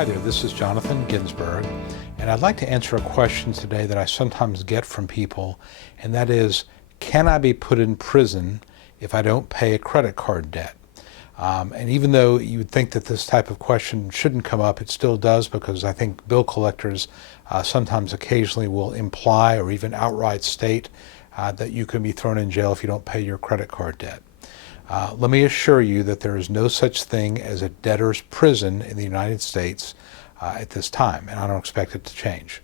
Hi there, this is Jonathan Ginsberg, and I'd like to answer a question today that I sometimes get from people, and that is, can I be put in prison if I don't pay a credit card debt? And even though you would think that this type of question shouldn't come up, it still does, because I think bill collectors sometimes occasionally will imply or even outright state that you can be thrown in jail if you don't pay your credit card debt. Let me assure you that there is no such thing as a debtor's prison in the United States at this time, and I don't expect it to change.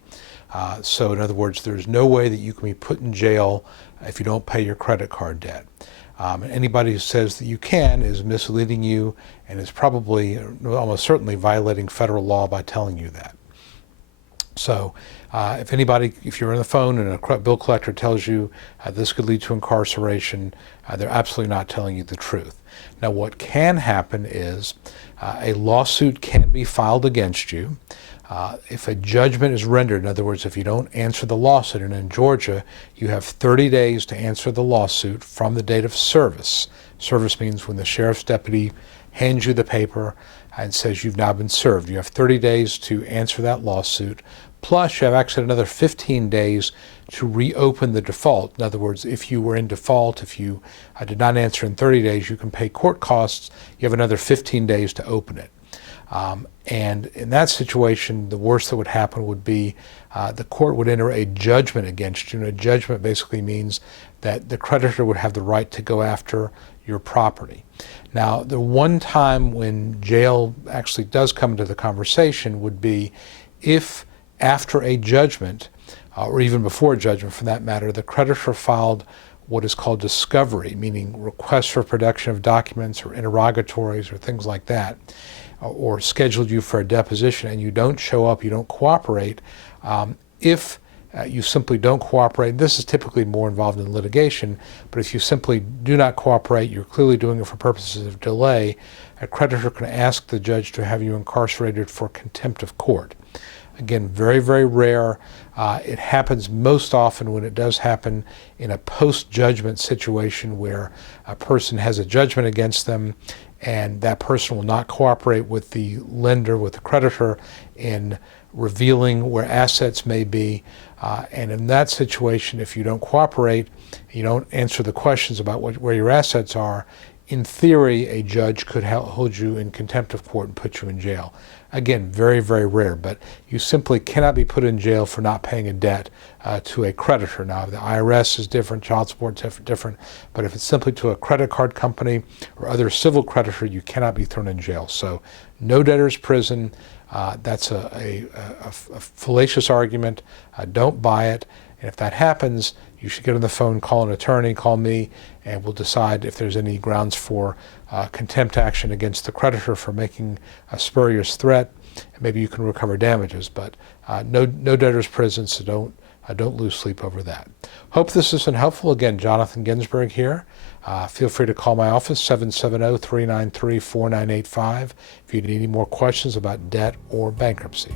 So in other words, there's no way that you can be put in jail if you don't pay your credit card debt. And anybody who says that you can is misleading you and is probably, almost certainly, violating federal law by telling you that. So if you're on the phone and a bill collector tells you this could lead to incarceration, they're absolutely not telling you the truth. Now, what can happen is a lawsuit can be filed against you. If a judgment is rendered, in other words, if you don't answer the lawsuit, and in Georgia, you have 30 days to answer the lawsuit from the date of service. Service means when the sheriff's deputy hands you the paper and says you've now been served. You have 30 days to answer that lawsuit, plus you have actually another 15 days to reopen the default. In other words, if you were in default, if you did not answer in 30 days, you can pay court costs. You have another 15 days to open it. And in that situation, the worst that would happen would be the court would enter a judgment against you. And a judgment basically means that the creditor would have the right to go after your property. Now, the one time when jail actually does come into the conversation would be if after a judgment, or even before a judgment for that matter, the creditor filed what is called discovery, meaning requests for production of documents or interrogatories or things like that, or scheduled you for a deposition and you don't show up, you don't cooperate. If you simply don't cooperate, this is typically more involved in litigation, but if you simply do not cooperate, you're clearly doing it for purposes of delay, a creditor can ask the judge to have you incarcerated for contempt of court. Again, very, very rare. It happens most often when it does happen in a post-judgment situation where a person has a judgment against them and that person will not cooperate with the lender, with the creditor, in revealing where assets may be. And in that situation, if you don't cooperate, you don't answer the questions about where your assets are, in theory, a judge could hold you in contempt of court and put you in jail. Again, very, very rare, but you simply cannot be put in jail for not paying a debt to a creditor. Now, the IRS is different, child support is different, but if it's simply to a credit card company or other civil creditor, you cannot be thrown in jail. So no debtor's prison. That's a fallacious argument. Don't buy it. And if that happens, you should get on the phone, call an attorney, call me, and we'll decide if there's any grounds for contempt action against the creditor for making a spurious threat. And maybe you can recover damages, but no debtor's prison, so don't lose sleep over that. Hope this has been helpful. Again, Jonathan Ginsberg here. Feel free to call my office, 770-393-4985, if you need any more questions about debt or bankruptcy.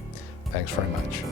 Thanks very much.